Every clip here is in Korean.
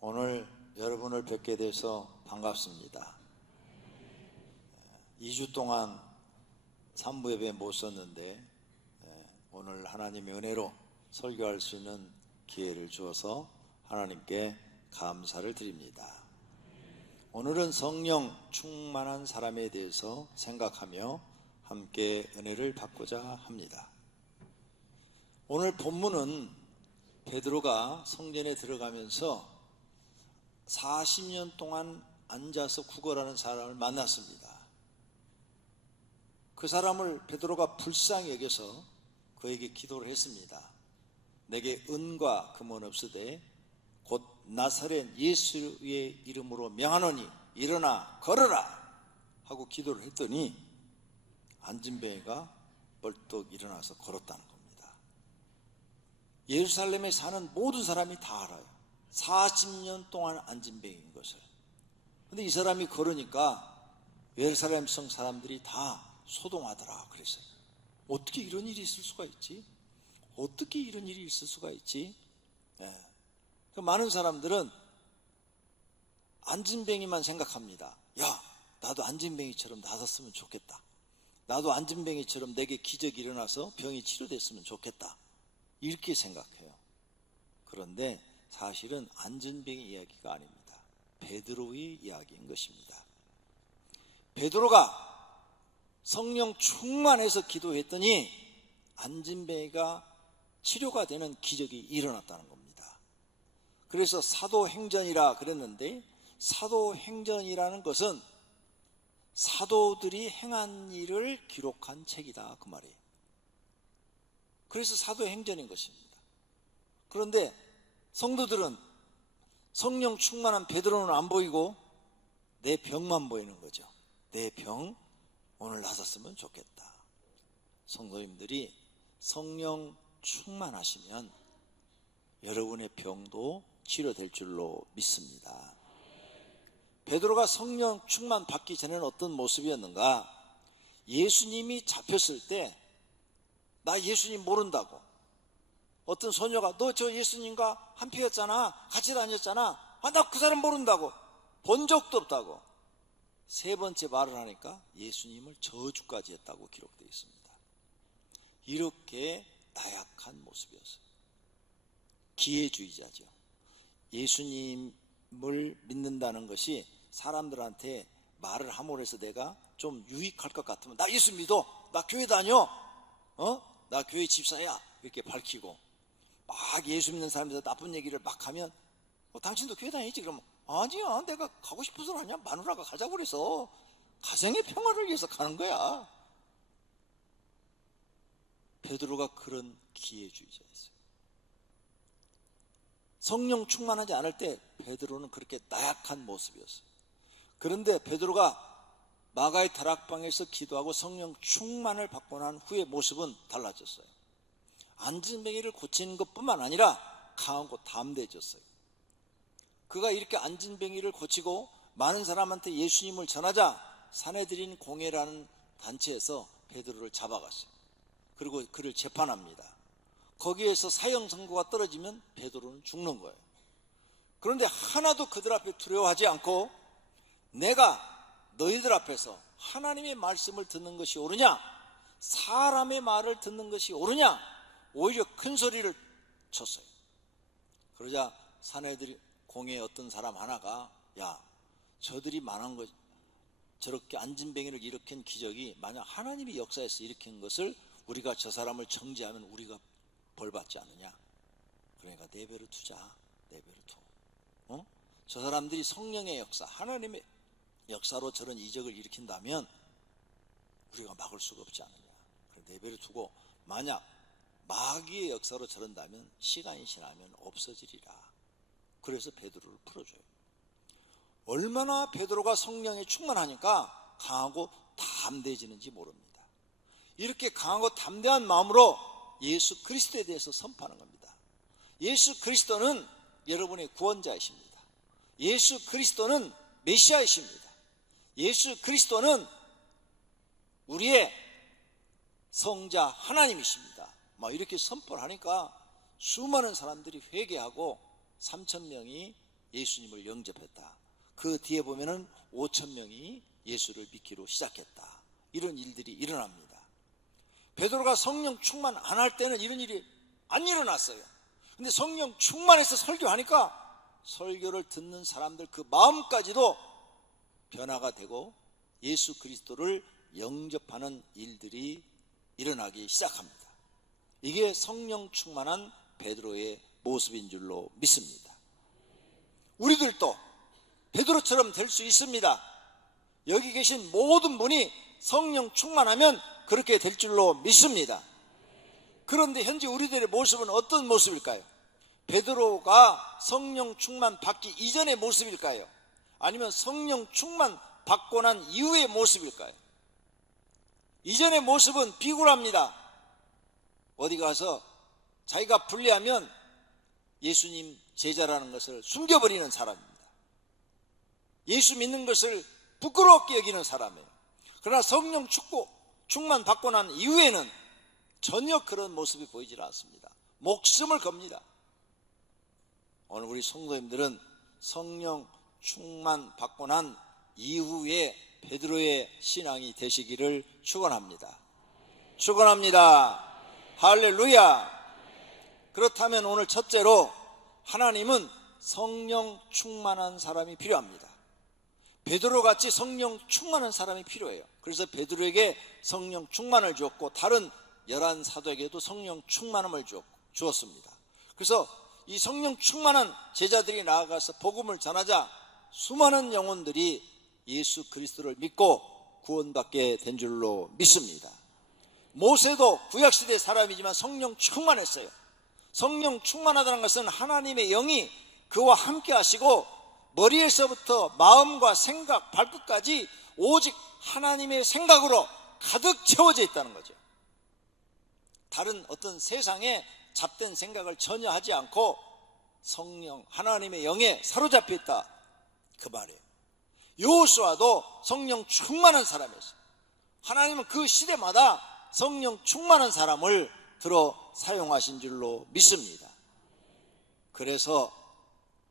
오늘 여러분을 뵙게 돼서 반갑습니다. 2주 동안 산부 예배 못 썼는데 오늘 하나님의 은혜로 설교할 수 있는 기회를 주어서 하나님께 감사를 드립니다. 오늘은 성령 충만한 사람에 대해서 생각하며 함께 은혜를 받고자 합니다. 오늘 본문은 베드로가 성전에 들어가면서 40년 동안 앉아서 구걸하는 사람을 만났습니다. 그 사람을 베드로가 불쌍히 여겨서 그에게 기도를 했습니다. 내게 은과 금은 없으되 곧 나사렛 예수의 이름으로 명하노니 일어나 걸어라 하고 기도를 했더니 안진뱅이가 벌떡 일어나서 걸었다는 겁니다. 예루살렘에 사는 모든 사람이 다 알아요. 40년 동안 안진뱅이인 것을. 근데 이 사람이 걸으니까 예루살렘 성 사람들이 다 소동하더라 그랬어요. 어떻게 이런 일이 있을 수가 있지? 어떻게 이런 일이 있을 수가 있지? 많은 사람들은 안진뱅이만 생각합니다. 야, 나도 안진뱅이처럼 나섰으면 좋겠다. 나도 안진뱅이처럼 내게 기적이 일어나서 병이 치료됐으면 좋겠다. 이렇게 생각해요. 그런데 사실은 안진뱅이 이야기가 아닙니다. 베드로의 이야기인 것입니다. 베드로가 성령 충만해서 기도했더니 안진뱅이가 치료가 되는 기적이 일어났다는 겁니다. 그래서 사도행전이라 그랬는데, 사도행전이라는 것은 사도들이 행한 일을 기록한 책이다 그 말이에요. 그래서 사도행전인 것입니다. 그런데 성도들은 성령 충만한 베드로는 안 보이고 내 병만 보이는 거죠. 내 병 오늘 나섰으면 좋겠다. 성도님들이 성령 충만하시면 여러분의 병도 치료될 줄로 믿습니다. 베드로가 성령 충만 받기 전에는 어떤 모습이었는가? 예수님이 잡혔을 때 나 예수님 모른다고. 어떤 소녀가 너 저 예수님과 한패였잖아, 같이 다녔잖아, 나 그 사람 모른다고, 본 적도 없다고 세 번째 말을 하니까 예수님을 저주까지 했다고 기록되어 있습니다. 이렇게 나약한 모습이었어요. 기회주의자죠. 예수님을 믿는다는 것이 사람들한테 말을 함으로 해서 내가 좀 유익할 것 같으면 나 예수 믿어, 나 교회 다녀, 나 교회 집사야 이렇게 밝히고, 막 예수 믿는 사람들한테 나쁜 얘기를 막 하면 당신도 교회 다니지? 그러면 아니야, 내가 가고 싶어서 아니야, 마누라가 가자고 그래서 가정의 평화를 위해서 가는 거야. 베드로가 그런 기회주의자였어요. 성령 충만하지 않을 때 베드로는 그렇게 나약한 모습이었어요. 그런데 베드로가 마가의 다락방에서 기도하고 성령 충만을 받고 난 후의 모습은 달라졌어요. 안진뱅이를 고치는 것뿐만 아니라 강하고 담대해졌어요. 그가 이렇게 안진뱅이를 고치고 많은 사람한테 예수님을 전하자 산헤드린 공회라는 단체에서 베드로를 잡아갔어요. 그리고 그를 재판합니다. 거기에서 사형 선고가 떨어지면 베드로는 죽는 거예요. 그런데 하나도 그들 앞에 두려워하지 않고 내가 너희들 앞에서 하나님의 말씀을 듣는 것이 옳으냐, 사람의 말을 듣는 것이 옳으냐, 오히려 큰 소리를 쳤어요. 그러자 산헤드린 공회의 어떤 사람 하나가, 야, 저들이 말한 것, 저렇게 안진뱅이를 일으킨 기적이 만약 하나님이 역사에서 일으킨 것을 우리가 저 사람을 정죄하면 우리가 벌받지 않느냐. 그러니까 내버려 두자. 내버려 둬. 저 사람들이 성령의 역사, 하나님의 역사로 저런 이적을 일으킨다면 우리가 막을 수가 없지 않느냐. 내버려 두고 만약 마귀의 역사로 저런다면 시간이 지나면 없어지리라. 그래서 베드로를 풀어줘요. 얼마나 베드로가 성령에 충만하니까 강하고 담대해지는지 모릅니다. 이렇게 강하고 담대한 마음으로 예수 그리스도에 대해서 선포하는 겁니다. 예수 그리스도는 여러분의 구원자이십니다. 예수 그리스도는 메시아이십니다. 예수 그리스도는 우리의 성자 하나님이십니다. 이렇게 선포를 하니까 수많은 사람들이 회개하고 3,000명이 예수님을 영접했다. 그 뒤에 보면은 5천 명이 예수를 믿기로 시작했다. 이런 일들이 일어납니다. 베드로가 성령 충만 안 할 때는 이런 일이 안 일어났어요. 근데 성령 충만해서 설교하니까 설교를 듣는 사람들 그 마음까지도 변화가 되고 예수 그리스도를 영접하는 일들이 일어나기 시작합니다. 이게 성령 충만한 베드로의 모습인 줄로 믿습니다. 우리들도 베드로처럼 될 수 있습니다. 여기 계신 모든 분이 성령 충만하면 그렇게 될 줄로 믿습니다. 그런데 현재 우리들의 모습은 어떤 모습일까요? 베드로가 성령 충만 받기 이전의 모습일까요? 아니면 성령 충만 받고 난 이후의 모습일까요? 이전의 모습은 비굴합니다. 어디 가서 자기가 불리하면 예수님 제자라는 것을 숨겨버리는 사람입니다. 예수 믿는 것을 부끄럽게 여기는 사람이에요. 그러나 성령 충만 받고 난 이후에는 전혀 그런 모습이 보이질 않습니다. 목숨을 겁니다. 오늘 우리 성도님들은 성령 충만 받고 난 이후에 베드로의 신앙이 되시기를 축원합니다. 축원합니다. 할렐루야. 그렇다면 오늘 첫째로 하나님은 성령 충만한 사람이 필요합니다. 베드로같이 성령 충만한 사람이 필요해요. 그래서 베드로에게 성령 충만을 주었고 다른 11 사도에게도 성령 충만함을 주었습니다. 그래서 이 성령 충만한 제자들이 나아가서 복음을 전하자 수많은 영혼들이 예수 그리스도를 믿고 구원받게 된 줄로 믿습니다. 모세도 구약시대 사람이지만 성령 충만했어요. 성령 충만하다는 것은 하나님의 영이 그와 함께 하시고 머리에서부터 마음과 생각, 발끝까지 오직 하나님의 생각으로 가득 채워져 있다는 거죠. 다른 어떤 세상에 잡된 생각을 전혀 하지 않고 성령, 하나님의 영에 사로잡혀 있다, 그 말이에요. 여호수아도 성령 충만한 사람이었어요. 하나님은 그 시대마다 성령 충만한 사람을 들어 사용하신 줄로 믿습니다. 그래서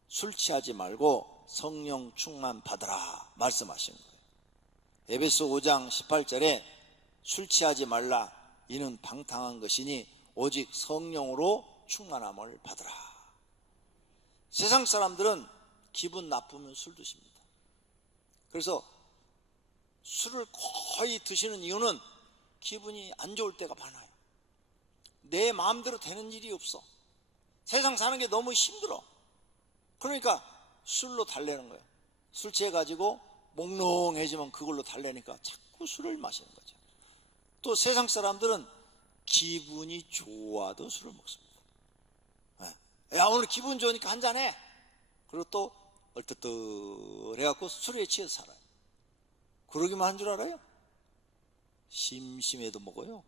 술 취하지 말고 성령 충만 받으라 말씀하신 거예요. 에베소 5장 18절에 술 취하지 말라, 이는 방탕한 것이니 오직 성령으로 충만함을 받으라. 세상 사람들은 기분 나쁘면 술 드십니다. 그래서 술을 거의 드시는 이유는 기분이 안 좋을 때가 많아요. 내 마음대로 되는 일이 없어. 세상 사는 게 너무 힘들어. 그러니까 술로 달래는 거예요. 술 취해가지고 몽롱해지면 그걸로 달래니까 자꾸 술을 마시는 거죠. 또 세상 사람들은 기분이 좋아도 술을 먹습니다. 야, 오늘 기분 좋으니까 한잔해. 그리고 또 얼뜻해갖고 술에 취해서 살아요. 그러기만 한 줄 알아요? 심심해도 먹어요.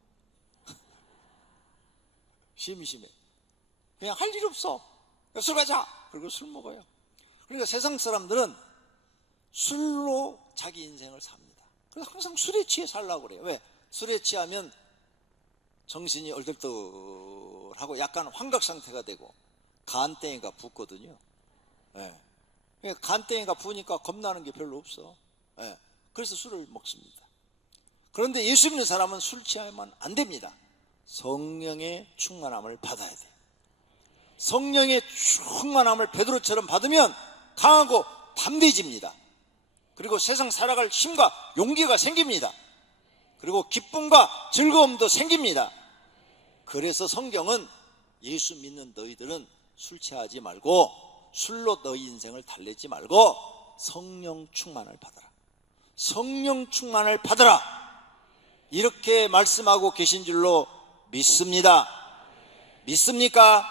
심심해. 그냥 할 일 없어. 술 가자. 그리고 술 먹어요. 그러니까 세상 사람들은 술로 자기 인생을 삽니다. 그래서 항상 술에 취해 살려고 그래요. 왜? 술에 취하면 정신이 얼떨떨하고 약간 환각 상태가 되고 간땡이가 붓거든요. 예. 그러니까 간땡이가 부으니까 겁나는 게 별로 없어. 예. 그래서 술을 먹습니다. 그런데 예수 믿는 사람은 술 취하면 안 됩니다. 성령의 충만함을 받아야 돼. 성령의 충만함을 베드로처럼 받으면 강하고 담대해집니다. 그리고 세상 살아갈 힘과 용기가 생깁니다. 그리고 기쁨과 즐거움도 생깁니다. 그래서 성경은 예수 믿는 너희들은 술 취하지 말고 술로 너희 인생을 달래지 말고 성령 충만을 받아라. 성령 충만을 받아라. 이렇게 말씀하고 계신 줄로 믿습니다. 믿습니까?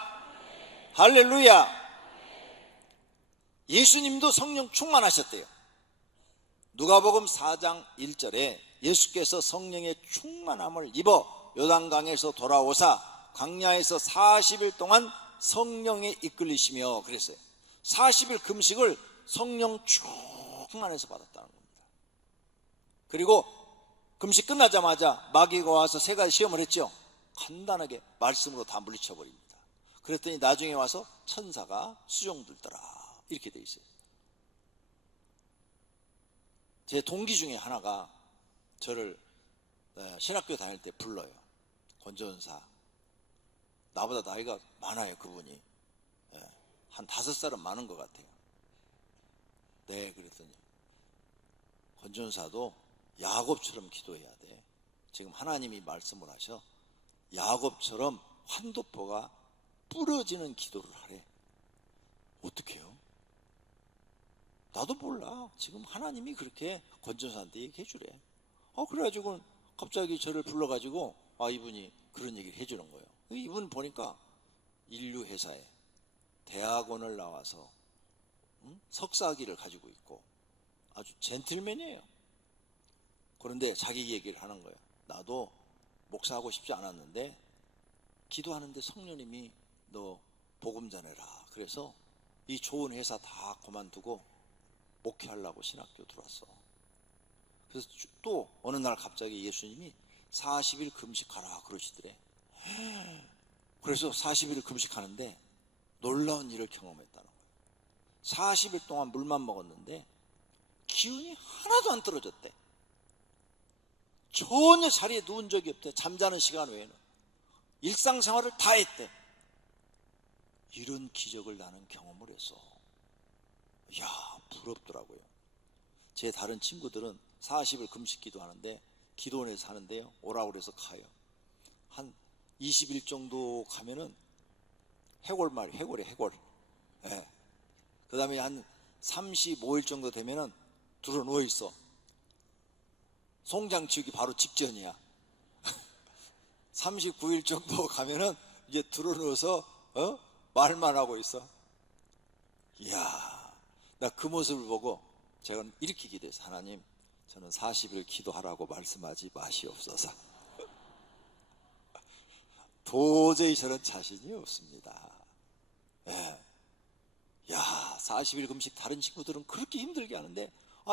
할렐루야. 예수님도 성령 충만하셨대요. 누가복음 4장 1절에 예수께서 성령의 충만함을 입어 요단강에서 돌아오사 광야에서 40일 동안 성령에 이끌리시며 그랬어요. 40일 금식을 성령 충만해서 받았다는 겁니다. 그리고 금식 끝나자마자 마귀가 와서 3가지 시험을 했죠. 간단하게 말씀으로 다 물리쳐 버립니다. 그랬더니 나중에 와서 천사가 수종 들더라 이렇게 돼 있어요. 제 동기 중에 하나가 저를 신학교 다닐 때 불러요. 권전사. 나보다 나이가 많아요, 그분이. 한 5살은 많은 것 같아요. 네, 그랬더니 권전사도 야곱처럼 기도해야 돼. 지금 하나님이 말씀을 하셔. 야곱처럼 환도포가 부러지는 기도를 하래. 어떻게 해요? 나도 몰라. 지금 하나님이 그렇게 권전사한테 얘기해 주래. 그래가지고 갑자기 저를 불러가지고 이분이 그런 얘기를 해주는 거예요. 이분 보니까 인류 회사에 대학원을 나와서 석사학위를 가지고 있고 아주 젠틀맨이에요. 그런데 자기 얘기를 하는 거예요. 나도 목사하고 싶지 않았는데 기도하는데 성령님이 너 복음 전해라. 그래서 이 좋은 회사 다 그만두고 목회하려고 신학교 들어왔어. 그래서 또 어느 날 갑자기 예수님이 40일 금식하라 그러시더래. 그래서 40일 금식하는데 놀라운 일을 경험했다는 거예요. 40일 동안 물만 먹었는데 기운이 하나도 안 떨어졌대. 전혀 자리에 누운 적이 없대. 잠자는 시간 외에는 일상생활을 다 했대. 이런 기적을 나는 경험을 했어. 이야, 부럽더라고요. 제 다른 친구들은 40일 금식 기도하는데 기도원에서 하는데요, 오라고 그래서 가요. 한 20일 정도 가면은 해골 말이에요. 해골이에요, 해골. 네. 그 다음에 한 35일 정도 되면은 들어 누워 있어. 송장 치우기 바로 직전이야. 39일 정도 가면은 이제 들어 누워서 말만 하고 있어. 이야, 나 그 모습을 보고 제가 이렇게 기도했어. 하나님, 저는 40일 기도하라고 말씀하지 마시옵소서. 도저히 저는 자신이 없습니다. 예. 야, 40일 금식 다른 친구들은 그렇게 힘들게 하는데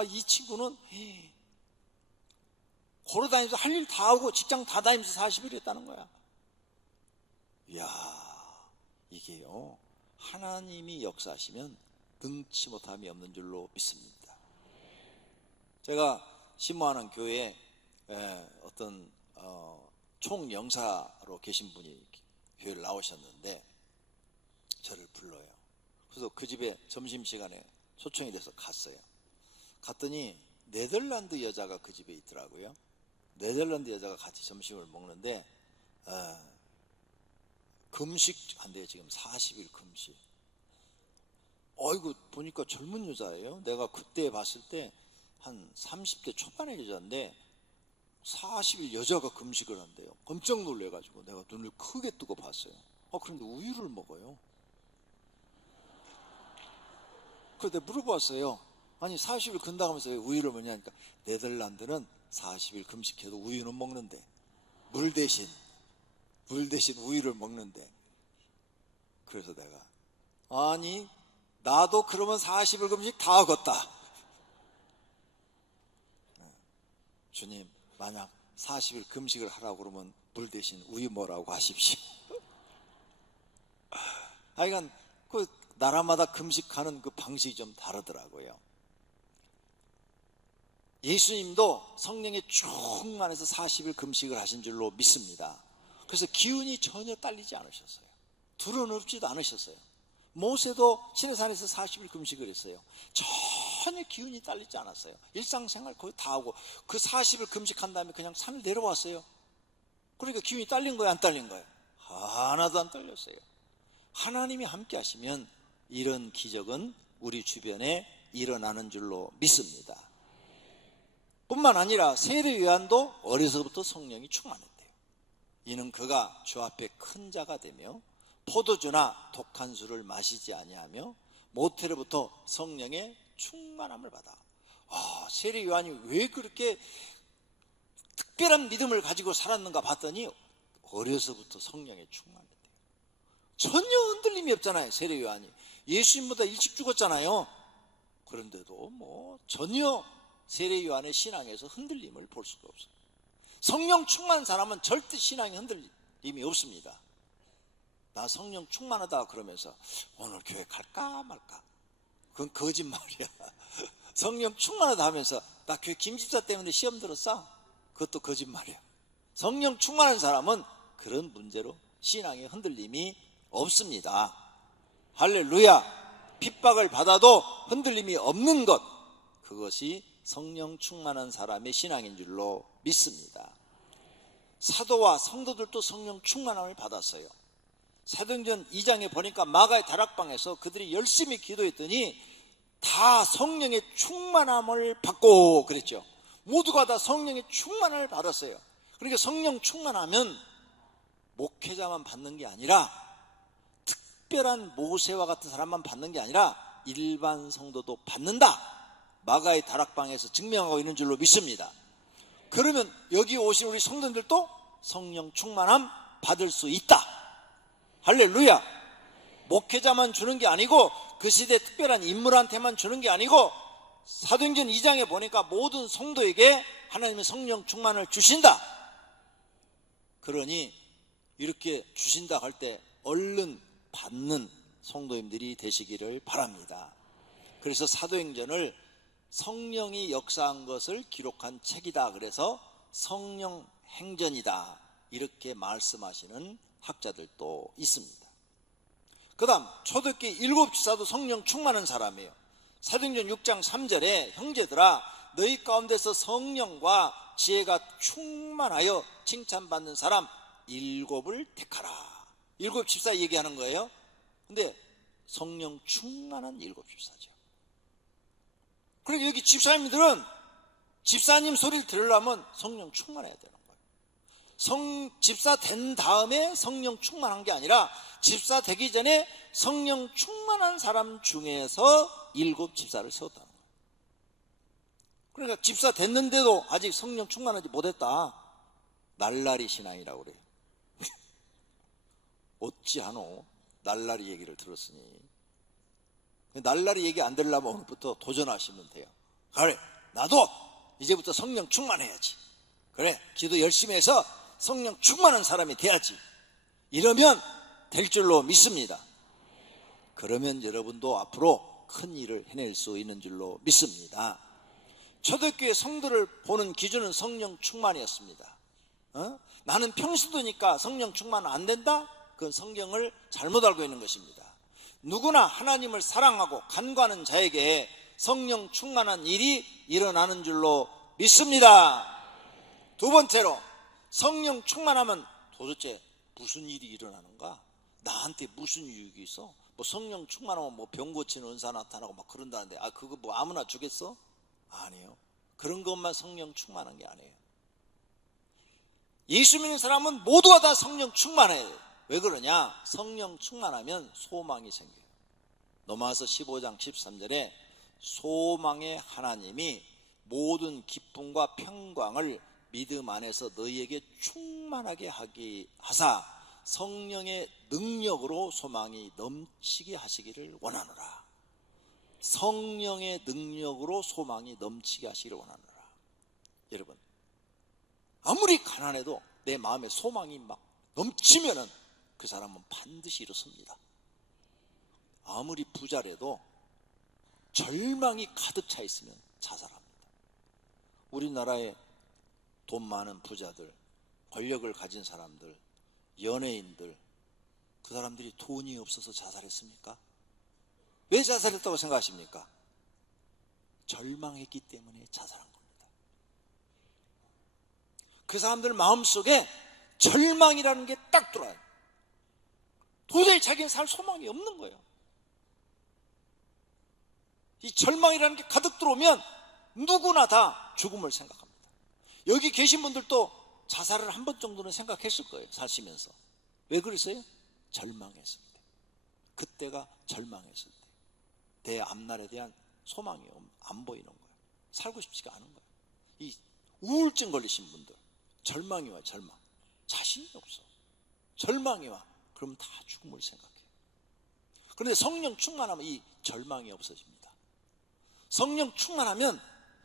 이 친구는 걸어다니면서 할 일 다 하고 직장 다 다니면서 40일 했다는 거야. 이야, 이게요, 하나님이 역사하시면 능치 못함이 없는 줄로 믿습니다. 제가 신모하는 교회에 어떤 총영사로 계신 분이 교회를 나오셨는데 저를 불러요. 그래서 그 집에 점심시간에 초청이 돼서 갔어요. 갔더니 네덜란드 여자가 그 집에 있더라고요. 네덜란드 여자가 같이 점심을 먹는데 금식한대요. 지금 40일 금식. 이거 보니까 젊은 여자예요. 내가 그때 봤을 때 한 30대 초반의 여자인데 40일 여자가 금식을 한대요. 깜짝 놀래가지고 내가 눈을 크게 뜨고 봤어요. 그런데 우유를 먹어요. 그래서 내가 물어봤어요. 아니 40일 근다 하면서 왜 우유를 먹냐니까 네덜란드는 40일 금식해도 우유는 먹는데 물 대신 우유를 먹는데. 그래서 내가 아니 나도 그러면 40일 금식 다 하겠다. 주님, 만약 40일 금식을 하라고 그러면 물 대신 우유 먹으라고 하십시오. 하여간 그 나라마다 금식하는 그 방식이 좀 다르더라고요. 예수님도 성령의 충만해서 40일 금식을 하신 줄로 믿습니다. 그래서 기운이 전혀 딸리지 않으셨어요. 두려움지도 않으셨어요. 모세도 시내산에서 40일 금식을 했어요. 전혀 기운이 딸리지 않았어요. 일상생활 거의 다 하고 그 40일 금식한 다음에 그냥 산을 내려왔어요. 그러니까 기운이 딸린 거예요, 안 딸린 거예요? 하나도 안 딸렸어요. 하나님이 함께 하시면 이런 기적은 우리 주변에 일어나는 줄로 믿습니다. 뿐만 아니라 세례 요한도 어려서부터 성령이 충만했대요. 이는 그가 주 앞에 큰 자가 되며 포도주나 독한 술을 마시지 아니하며 모태로부터 성령의 충만함을 받아. 세례 요한이 왜 그렇게 특별한 믿음을 가지고 살았는가 봤더니 어려서부터 성령에 충만했대요. 전혀 흔들림이 없잖아요. 세례 요한이 예수님보다 일찍 죽었잖아요. 그런데도 전혀 세례 요한의 신앙에서 흔들림을 볼 수가 없어요. 성령 충만한 사람은 절대 신앙에 흔들림이 없습니다. 나 성령 충만하다 그러면서 오늘 교회 갈까 말까 그건 거짓말이야. 성령 충만하다 하면서 나 교회 김집사 때문에 시험 들었어? 그것도 거짓말이야. 성령 충만한 사람은 그런 문제로 신앙의 흔들림이 없습니다. 할렐루야. 핍박을 받아도 흔들림이 없는 것, 그것이 성령 충만한 사람의 신앙인 줄로 믿습니다. 사도와 성도들도 성령 충만함을 받았어요. 사도행전 2장에 보니까 마가의 다락방에서 그들이 열심히 기도했더니 다 성령의 충만함을 받고 그랬죠. 모두가 다 성령의 충만함을 받았어요. 그러니까 성령 충만하면 목회자만 받는 게 아니라, 특별한 모세와 같은 사람만 받는 게 아니라 일반 성도도 받는다, 마가의 다락방에서 증명하고 있는 줄로 믿습니다. 그러면 여기 오신 우리 성도들도 성령 충만함 받을 수 있다. 할렐루야. 목회자만 주는 게 아니고, 그 시대 특별한 인물한테만 주는 게 아니고, 사도행전 2장에 보니까 모든 성도에게 하나님의 성령 충만을 주신다. 그러니 이렇게 주신다 할 때 얼른 받는 성도님들이 되시기를 바랍니다. 그래서 사도행전을 성령이 역사한 것을 기록한 책이다, 그래서 성령 행전이다, 이렇게 말씀하시는 학자들도 있습니다. 그 다음 초대교회 7지사도 성령 충만한 사람이에요. 사도행전 6장 3절에 형제들아 너희 가운데서 성령과 지혜가 충만하여 칭찬받는 사람 7을 택하라. 7집사 얘기하는 거예요. 근데 성령 충만한 7집사죠. 그러니까 여기 집사님들은 집사님 소리를 들으려면 성령 충만해야 되는 거예요. 집사 된 다음에 성령 충만한 게 아니라 집사 되기 전에 성령 충만한 사람 중에서 7집사를 세웠다는 거예요. 그러니까 집사 됐는데도 아직 성령 충만하지 못했다, 날라리 신앙이라고 그래요. 어찌하노? 날라리 얘기를 들었으니. 날라리 얘기 안 들으려면 오늘부터 도전하시면 돼요. 그래, 나도 이제부터 성령 충만해야지. 그래, 기도 열심히 해서 성령 충만한 사람이 돼야지. 이러면 될 줄로 믿습니다. 그러면 여러분도 앞으로 큰 일을 해낼 수 있는 줄로 믿습니다. 초대교회 성도를 보는 기준은 성령 충만이었습니다. 나는 평신도니까 성령 충만 안 된다? 그건 성경을 잘못 알고 있는 것입니다. 누구나 하나님을 사랑하고 간구하는 자에게 성령 충만한 일이 일어나는 줄로 믿습니다. 두 번째로, 성령 충만하면 도대체 무슨 일이 일어나는가? 나한테 무슨 유익이 있어? 뭐 성령 충만하면 뭐 병 고치는 은사 나타나고 막 그런다는데, 그거 뭐 아무나 주겠어? 아니에요. 그런 것만 성령 충만한 게 아니에요. 예수 믿는 사람은 모두가 다 성령 충만해야 돼요. 왜 그러냐? 성령 충만하면 소망이 생겨요. 로마서 15장 13절에 소망의 하나님이 모든 기쁨과 평강을 믿음 안에서 너희에게 충만하게 하게 하사 성령의 능력으로 소망이 넘치게 하시기를 원하노라. 성령의 능력으로 소망이 넘치게 하시기를 원하노라. 여러분, 아무리 가난해도 내 마음에 소망이 막 넘치면은 그 사람은 반드시 일어섭니다. 아무리 부자라도 절망이 가득 차 있으면 자살합니다. 우리나라에 돈 많은 부자들, 권력을 가진 사람들, 연예인들, 그 사람들이 돈이 없어서 자살했습니까? 왜 자살했다고 생각하십니까? 절망했기 때문에 자살한 겁니다. 그 사람들 마음속에 절망이라는 게 딱 들어와요. 도저히 자기는 살 소망이 없는 거예요. 이 절망이라는 게 가득 들어오면 누구나 다 죽음을 생각합니다. 여기 계신 분들도 자살을 한 번 정도는 생각했을 거예요. 사시면서. 왜 그랬어요? 절망했을 때. 그때가 절망했을 때. 내 앞날에 대한 소망이 안 보이는 거예요. 살고 싶지가 않은 거예요. 이 우울증 걸리신 분들, 절망이 와, 절망. 자신이 없어. 절망이 와. 그럼 다 죽음을 생각해요. 그런데 성령 충만하면 이 절망이 없어집니다. 성령 충만하면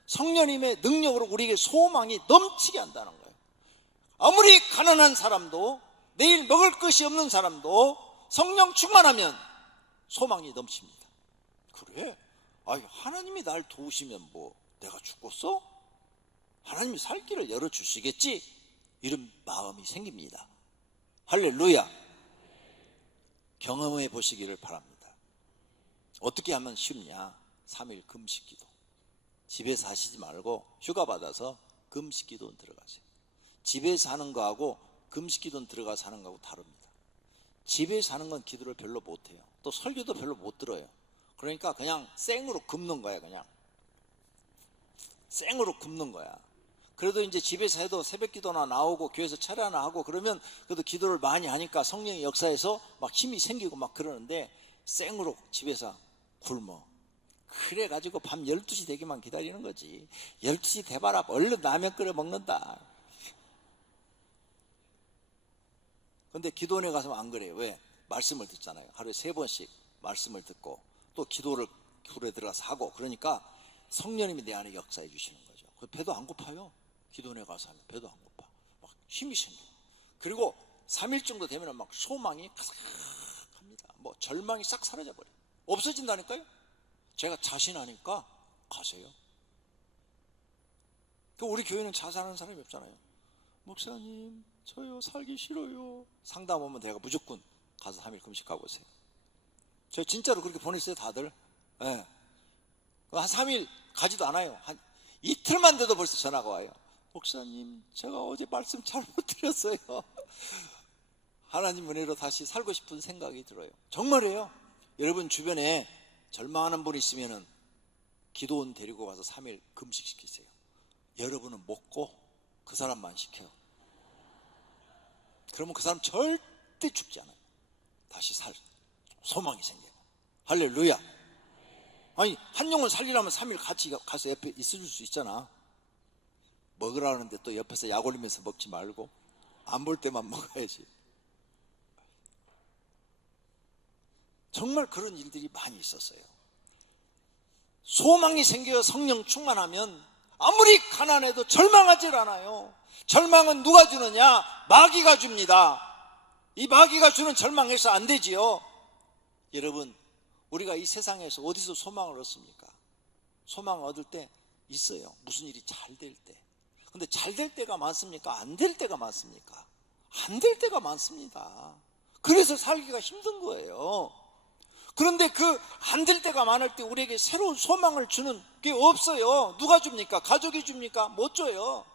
성령님의 능력으로 우리에게 소망이 넘치게 한다는 거예요. 아무리 가난한 사람도, 내일 먹을 것이 없는 사람도 성령 충만하면 소망이 넘칩니다. 그래, 아유, 하나님이 날 도우시면 뭐 내가 죽겠어? 하나님이 살 길을 열어주시겠지? 이런 마음이 생깁니다. 할렐루야. 경험해 보시기를 바랍니다. 어떻게 하면 쉽냐? 3일 금식기도. 집에서 하시지 말고 휴가 받아서 금식기도 들어가세요. 집에서 하는 거하고 금식기도 들어가서 하는 거하고 다릅니다. 집에서 하는 건 기도를 별로 못해요. 또 설교도 별로 못 들어요. 그러니까 그냥 생으로 굽는 거야. 그냥 생으로 굽는 거야. 그래도 이제 집에서 해도 새벽 기도나 나오고 교회에서 차례나 하고 그러면 그래도 기도를 많이 하니까 성령의 역사에서 막 힘이 생기고 막 그러는데, 생으로 집에서 굶어. 그래가지고 밤 12시 되기만 기다리는 거지. 12시 돼봐라 얼른 라면 끓여 먹는다. 근데 기도원에 가서 안 그래요. 왜? 말씀을 듣잖아요. 하루에 3번씩 말씀을 듣고 또 기도를 들어가서 하고, 그러니까 성령님이 내 안에 역사해 주시는 거죠. 배도 안 고파요. 기도원에 가서 하면 배도 안 고파. 막 힘이 생겨. 그리고 3일 정도 되면 막 소망이 가득합니다. 뭐 절망이 싹 사라져 버려요. 없어진다니까요. 제가 자신하니까 가세요. 우리 교회는 자살하는 사람이 없잖아요. 목사님 저요 살기 싫어요. 상담 오면 내가 무조건 가서 3일 금식하고 오세요. 저 진짜로 그렇게 보냈어요 다들. 네. 한 3일 가지도 않아요. 한 이틀만 돼도 벌써 전화가 와요. 목사님 제가 어제 말씀 잘못 드렸어요. 하나님 은혜로 다시 살고 싶은 생각이 들어요. 정말이에요. 여러분 주변에 절망하는 분 있으면은 기도원 데리고 가서 3일 금식시키세요. 여러분은 먹고 그 사람만 시켜요. 그러면 그 사람 절대 죽지 않아요. 다시 살 소망이 생겨요. 할렐루야. 아니 한 영혼 살리려면 3일 같이 가서 옆에 있어줄 수 있잖아. 먹으라는데 또 옆에서 약 올리면서 먹지 말고 안 볼 때만 먹어야지. 정말 그런 일들이 많이 있었어요. 소망이 생겨 성령 충만하면 아무리 가난해도 절망하질 않아요. 절망은 누가 주느냐? 마귀가 줍니다. 이 마귀가 주는 절망에서 안 되지요. 여러분 우리가 이 세상에서 어디서 소망을 얻습니까? 소망을 얻을 때 있어요. 무슨 일이 잘 될 때. 근데 잘 될 때가 많습니까? 안 될 때가 많습니까? 안 될 때가 많습니다. 그래서 살기가 힘든 거예요. 그런데 그 안 될 때가 많을 때 우리에게 새로운 소망을 주는 게 없어요. 누가 줍니까? 가족이 줍니까? 못 줘요.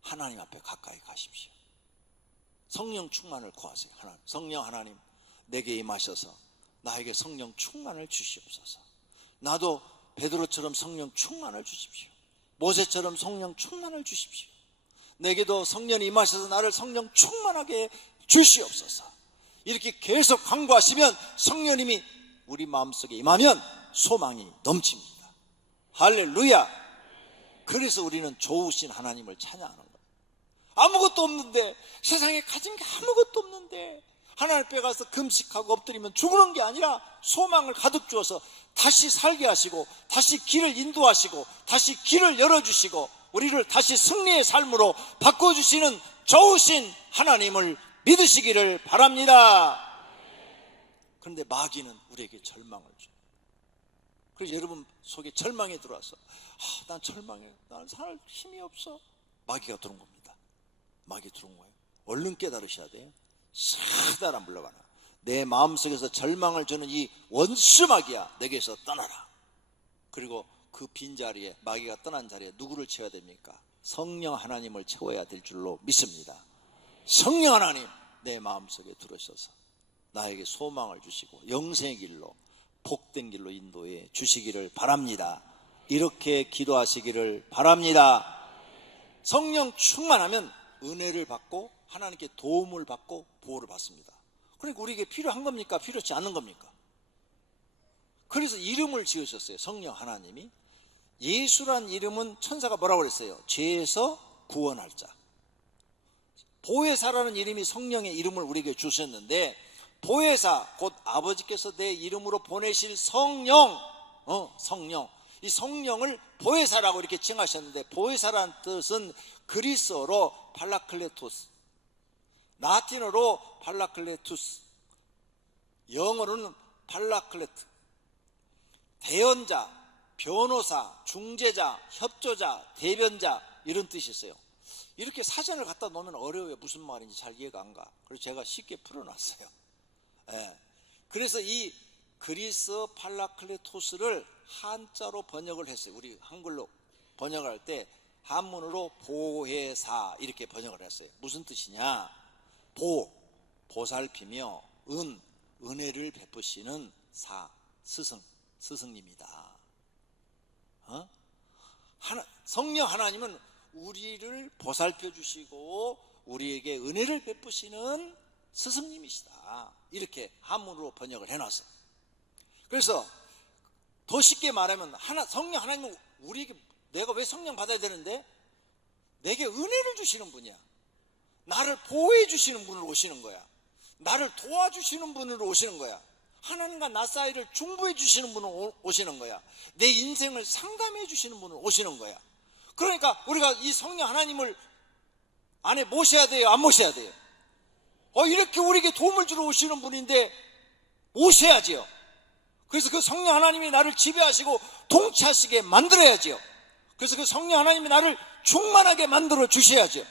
하나님 앞에 가까이 가십시오. 성령 충만을 구하세요. 성령 하나님 내게 임하셔서 나에게 성령 충만을 주시옵소서. 나도 베드로처럼 성령 충만을 주십시오. 모세처럼 성령 충만을 주십시오. 내게도 성령이 임하셔서 나를 성령 충만하게 주시옵소서. 이렇게 계속 간구하시면 성령님이 우리 마음속에 임하면 소망이 넘칩니다. 할렐루야. 그래서 우리는 좋으신 하나님을 찬양하는 거예요. 아무것도 없는데, 세상에 가진 게 아무것도 없는데 하나님 앞에 가서 금식하고 엎드리면 죽는 게 아니라 소망을 가득 주어서 다시 살게 하시고 다시 길을 인도하시고 다시 길을 열어주시고 우리를 다시 승리의 삶으로 바꿔주시는 좋으신 하나님을 믿으시기를 바랍니다. 그런데 마귀는 우리에게 절망을 줘요. 그래서 여러분 속에 절망이 들어와서 난 절망해, 난 살 힘이 없어. 마귀가 들어온 겁니다. 마귀 들어온 거예요. 얼른 깨달으셔야 돼요. 사다란 물러가라. 내 마음속에서 절망을 주는 이 원수 마귀야, 내게서 떠나라. 그리고 그 빈자리에, 마귀가 떠난 자리에 누구를 채워야 됩니까? 성령 하나님을 채워야 될 줄로 믿습니다. 성령 하나님 내 마음속에 들어오셔서 나에게 소망을 주시고 영생의 길로, 복된 길로 인도해 주시기를 바랍니다. 이렇게 기도하시기를 바랍니다. 성령 충만하면 은혜를 받고 하나님께 도움을 받고 보호를 받습니다. 그러니까 우리에게 필요한 겁니까? 필요치 않은 겁니까? 그래서 이름을 지으셨어요. 성령 하나님이. 예수란 이름은 천사가 뭐라고 그랬어요? 죄에서 구원할 자. 보혜사라는 이름이 성령의 이름을 우리에게 주셨는데, 보혜사 곧 아버지께서 내 이름으로 보내실 성령, 성령, 이 성령을 보혜사라고 이렇게 칭하셨는데, 보혜사라는 뜻은 그리스어로 팔라클레토스, 라틴어로 팔라클레투스, 영어로는 팔라클레트, 대언자, 변호사, 중재자, 협조자, 대변자 이런 뜻이 있어요. 이렇게 사전을 갖다 놓으면 어려워요. 무슨 말인지 잘 이해가 안 가. 그래서 제가 쉽게 풀어놨어요. 예. 그래서 이 그리스 팔라클레토스를 한자로 번역을 했어요. 우리 한글로 번역할 때 한문으로 보혜사 이렇게 번역을 했어요. 무슨 뜻이냐? 보살피며 은혜를 베푸시는 스승님이다. 성령 하나님은 우리를 보살펴 주시고 우리에게 은혜를 베푸시는 스승님이시다. 이렇게 한문으로 번역을 해놨어. 그래서 더 쉽게 말하면 성령 하나님은 우리에게, 내가 왜 성령 받아야 되는데? 내게 은혜를 주시는 분이야. 나를 보호해 주시는 분으로 오시는 거야. 나를 도와주시는 분으로 오시는 거야. 하나님과 나 사이를 중보해 주시는 분으로 오시는 거야. 내 인생을 상담해 주시는 분으로 오시는 거야. 그러니까 우리가 이 성령 하나님을 안에 모셔야 돼요? 안 모셔야 돼요? 이렇게 우리에게 도움을 주러 오시는 분인데 모셔야지요. 그래서 그 성령 하나님이 나를 지배하시고 통치하시게 만들어야지요. 그래서 그 성령 하나님이 나를 충만하게 만들어 주셔야죠.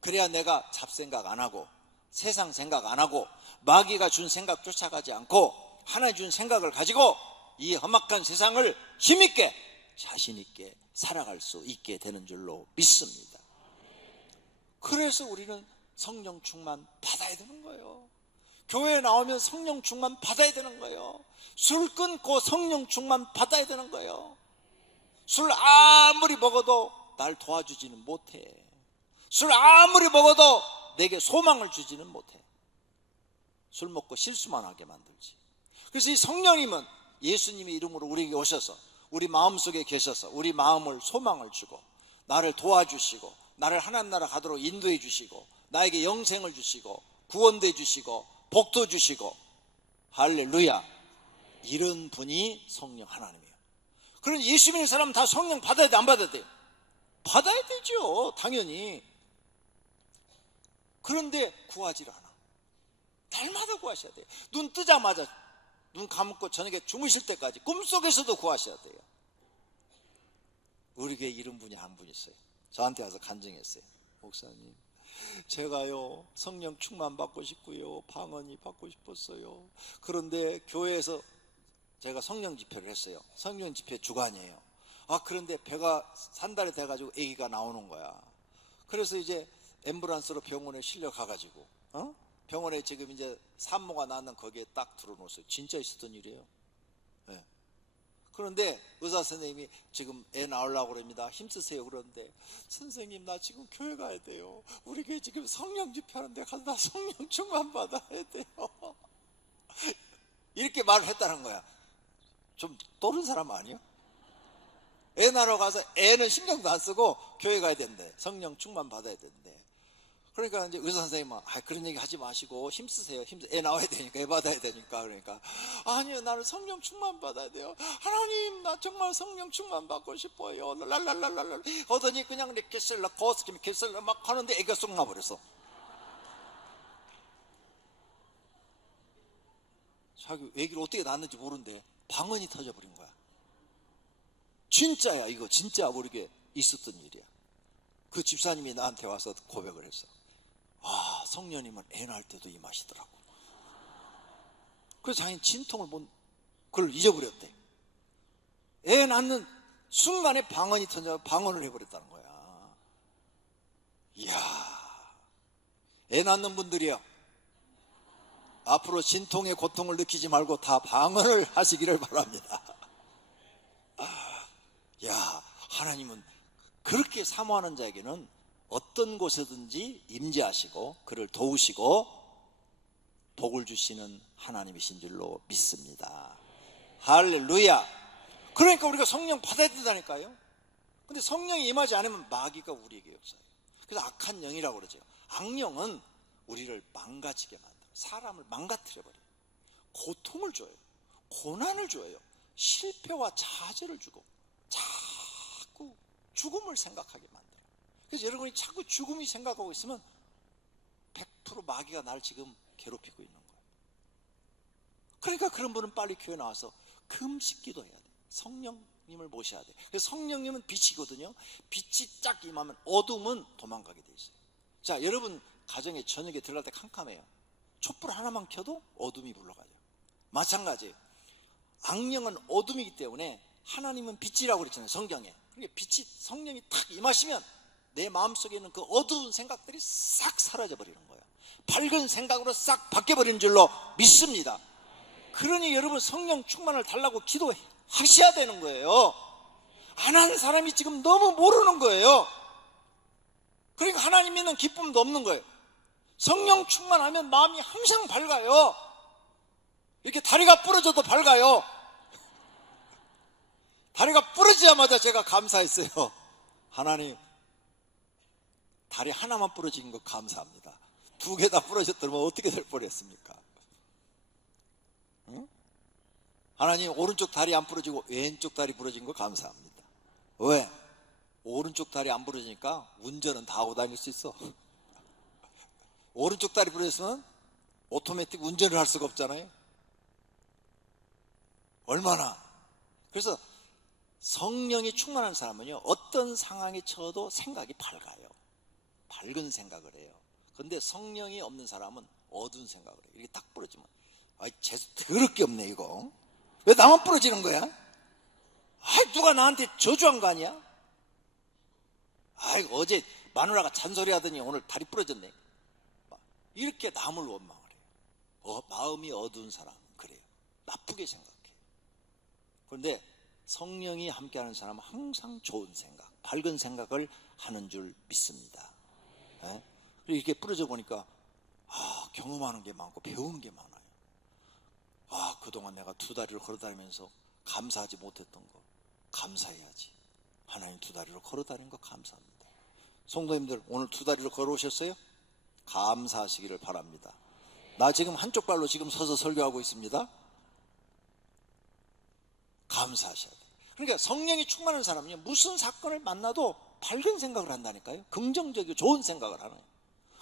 그래야 내가 잡생각 안 하고 세상 생각 안 하고 마귀가 준 생각 쫓아가지 않고 하나님 준 생각을 가지고 이 험악한 세상을 힘있게 자신있게 살아갈 수 있게 되는 줄로 믿습니다. 그래서 우리는 성령 충만 받아야 되는 거예요. 교회에 나오면 성령 충만 받아야 되는 거예요. 술 끊고 성령 충만 받아야 되는 거예요. 술 아무리 먹어도 날 도와주지는 못해. 술 아무리 먹어도 내게 소망을 주지는 못해. 술 먹고 실수만 하게 만들지. 그래서 이 성령님은 예수님의 이름으로 우리에게 오셔서 우리 마음속에 계셔서 우리 마음을 소망을 주고 나를 도와주시고 나를 하나님 나라 가도록 인도해 주시고 나에게 영생을 주시고 구원돼 주시고 복도 주시고 할렐루야, 이런 분이 성령 하나님이에요. 그럼 예수 믿는 사람은 다 성령 받아야 돼, 안 받아야 돼요? 받아야 되죠, 당연히. 그런데 구하지를 않아. 날마다 구하셔야 돼요. 눈 뜨자마자, 눈 감고 저녁에 주무실 때까지 꿈속에서도 구하셔야 돼요. 우리 교회에 이런 분이 한 분 있어요. 저한테 와서 간증했어요. 목사님, 제가요 성령 충만 받고 싶고요 방언이 받고 싶었어요. 그런데 교회에서 제가 성령 집회를 했어요. 성령 집회 주관이에요. 그런데 배가 산달이 돼가지고 아기가 나오는 거야. 그래서 이제 앰뷸런스로 병원에 실려 가가지고 병원에 지금 이제 산모가 낳는 거기에 딱 들어놓았어요. 진짜 있었던 일이에요. 네. 그런데 의사 선생님이 지금 애 낳으려고 그럽니다. 힘쓰세요. 그런데 선생님, 나 지금 교회 가야 돼요. 우리 교회 지금 성령 집회하는데 가서 나 성령 충만 받아야 돼요. 이렇게 말을 했다는 거야. 좀 또른 사람 아니야? 애 낳으러 가서 애는 신경도 안 쓰고 교회 가야 된대. 성령 충만 받아야 된대. 그러니까 이제 의사 선생님은 그런 얘기 하지 마시고 힘쓰세요. 애 나와야 되니까, 애 받아야 되니까. 그러니까 아니요, 나는 성령 충만 받아야 돼요. 하나님, 나 정말 성령 충만 받고 싶어요. 랄랄랄랄랄 하더니 그냥 이렇게 셀러 거스킴 셀러 막 하는데 애가 쏙 나버렸어. 자기 애기를 어떻게 낳았는지 모르는데 방언이 터져버린 거야. 진짜야, 이거 진짜 우리에게 있었던 일이야. 그 집사님이 나한테 와서 고백을 했어. 성령님은 애 낳을 때도 임하시더라고. 그래서 자기는 진통을 그걸 잊어버렸대. 애 낳는 순간에 방언이 터져 방언을 해버렸다는 거야. 이야, 애 낳는 분들이요, 앞으로 진통의 고통을 느끼지 말고 다 방언을 하시기를 바랍니다. 야, 하나님은 그렇게 사모하는 자에게는 어떤 곳에든지 임재하시고 그를 도우시고 복을 주시는 하나님이신 줄로 믿습니다. 할렐루야. 그러니까 우리가 성령 받아야 된다니까요. 근데 성령이 임하지 않으면 마귀가 우리에게 역사해요. 그래서 악한 영이라고 그러죠. 악령은 우리를 망가지게 만들어요. 사람을 망가뜨려버려요. 고통을 줘요. 고난을 줘요. 실패와 좌절을 주고 자꾸 죽음을 생각하게 만들어요. 그래서 여러분이 자꾸 죽음이 생각하고 있으면 100% 마귀가 날 지금 괴롭히고 있는 거예요. 그러니까 그런 분은 빨리 교회 나와서 금식 기도해야 돼. 성령님을 모셔야 돼. 그래서 성령님은 빛이거든요. 빛이 쫙 임하면 어둠은 도망가게 돼 있어요. 자, 여러분 가정에 저녁에 들어갈 때 캄캄해요. 촛불 하나만 켜도 어둠이 불러가죠. 마찬가지예요. 악령은 어둠이기 때문에 하나님은 빛이라고 그랬잖아요, 성경에. 그러니까 빛이, 성령이 탁 임하시면 내 마음속에 있는 그 어두운 생각들이 싹 사라져 버리는 거예요. 밝은 생각으로 싹 바뀌어버리는 줄로 믿습니다. 그러니 여러분 성령 충만을 달라고 기도하셔야 되는 거예요. 안 하는 사람이 지금 너무 모르는 거예요. 그러니까 하나님 믿는 기쁨도 없는 거예요. 성령 충만하면 마음이 항상 밝아요. 이렇게 다리가 부러져도 밝아요. 다리가 부러지자마자 제가 감사했어요. 하나님, 다리 하나만 부러진 거 감사합니다. 2개 다 부러졌더니 어떻게 될 뻔했습니까? 응? 하나님, 오른쪽 다리 안 부러지고 왼쪽 다리 부러진 거 감사합니다. 왜? 오른쪽 다리 안 부러지니까 운전은 다 하고 다닐 수 있어. 오른쪽 다리 부러졌으면 오토매틱 운전을 할 수가 없잖아요. 얼마나. 그래서 성령이 충만한 사람은요, 어떤 상황에 처해도 생각이 밝아요. 밝은 생각을 해요. 그런데 성령이 없는 사람은 어두운 생각을 해요. 이렇게 딱 부러지면, 아이, 재수 더럽게 없네 이거. 왜 나만 부러지는 거야? 아이, 누가 나한테 저주한 거 아니야? 아이, 어제 마누라가 잔소리 하더니 오늘 다리 부러졌네. 이렇게 남을 원망을 해요. 마음이 어두운 사람은 그래요. 나쁘게 생각해요. 그런데 성령이 함께하는 사람은 항상 좋은 생각, 밝은 생각을 하는 줄 믿습니다. 예? 이렇게 부러져 보니까 경험하는 게 많고 배운 게 많아요. 그동안 내가 2다리로 걸어다니면서 감사하지 못했던 거 감사해야지. 하나님 2다리로 걸어다니는 거 감사합니다. 성도님들, 오늘 2다리로 걸어오셨어요? 감사하시기를 바랍니다. 나 지금 한쪽 발로 지금 서서 설교하고 있습니다. 감사하셔야 돼요. 그러니까 성령이 충만한 사람은요, 무슨 사건을 만나도 밝은 생각을 한다니까요. 긍정적이고 좋은 생각을 하는 거예요.